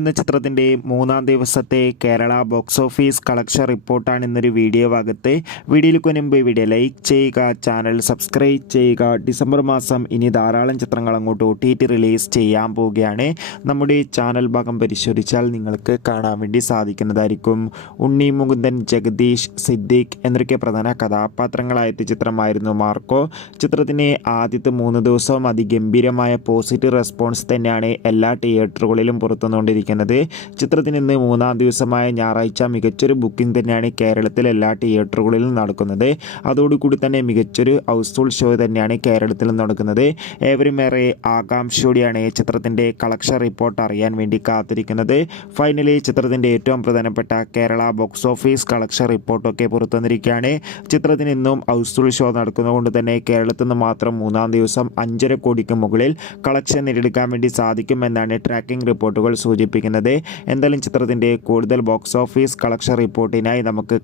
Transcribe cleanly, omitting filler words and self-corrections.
എന്ന ചിത്രത്തിൻ്റെ മൂന്നാം ദിവസത്തെ കേരള ബോക്സ് ഓഫീസ് കളക്ഷൻ റിപ്പോർട്ടാണ് ഇന്നൊരു വീഡിയോ ഭാഗത്ത്. വീഡിയോയിലേക്ക് മുൻപ് വീഡിയോ ലൈക്ക് ചെയ്യുക, ചാനൽ സബ്സ്ക്രൈബ് ചെയ്യുക. ഡിസംബർ മാസം ഇനി ധാരാളം ചിത്രങ്ങൾ അങ്ങോട്ട് OTT റിലീസ് ചെയ്യാൻ പോവുകയാണ്. നമ്മുടെ ചാനൽ ഭാഗം പരിശോധിച്ചാൽ നിങ്ങൾക്ക് കാണാൻ വേണ്ടി സാധിക്കുന്നതായിരിക്കും. ഉണ്ണി മുകുന്ദൻ, ജഗദീഷ്, സിദ്ദീഖ് എന്നൊക്കെ പ്രധാന കഥാപാത്രങ്ങളായ ചിത്രമായിരുന്നു മാർക്കോ. ചിത്രത്തിന് ആദ്യത്തെ 3 ദിവസവും അതിഗംഭീരമായ പോസിറ്റീവ് റെസ്പോൺസ് തന്നെയാണ് എല്ലാ തിയേറ്ററുകളിലും പുറത്തുനിന്നുകൊണ്ടിരിക്കുന്നത്. ചിത്രത്തിന് ഇന്ന് മൂന്നാം ദിവസമായ ഞായറാഴ്ച മികച്ചൊരു ബുക്കിംഗ് തന്നെയാണ് കേരളത്തിലെ എല്ലാ തിയേറ്ററുകളിലും നടക്കുന്നത്. അതോടുകൂടി തന്നെ മികച്ചൊരു ഹൗസ്ഫുൾ ഷോ തന്നെയാണ് കേരളത്തിൽ നടക്കുന്നത്. ഏവരും ഏറെ ആകാംക്ഷയോടെയാണ് ചിത്രത്തിൻ്റെ കളക്ഷൻ റിപ്പോർട്ട് അറിയാൻ വേണ്ടി കാത്തിരിക്കുന്നത്. ഫൈനലി ചിത്രത്തിൻ്റെ ഏറ്റവും പ്രധാനപ്പെട്ട കേരള ബോക്സ് ഓഫീസ് കളക്ഷൻ റിപ്പോർട്ടൊക്കെ പുറത്തുവന്നിരിക്കുകയാണ്. ചിത്രത്തിന് ഇന്നും ഹൗസ്ഫുൾ ഷോ നടക്കുന്നതുകൊണ്ട് തന്നെ കേരളത്തിൽ നിന്ന് മാത്രം മൂന്നാം ദിവസം 5.5 കോടിക്ക് മുകളിൽ കളക്ഷൻ നേടിയെടുക്കാൻ വേണ്ടി സാധിക്കുമെന്നാണ് ട്രാക്കിംഗ് റിപ്പോർട്ടുകൾ സൂചിപ്പിക്കുന്നത്. എന്തായാലും ചിത്രത്തിൻ്റെ കൂടുതൽ ബോക്സ് ഓഫീസ് കളക്ഷൻ റിപ്പോർട്ടിനായി നമുക്ക്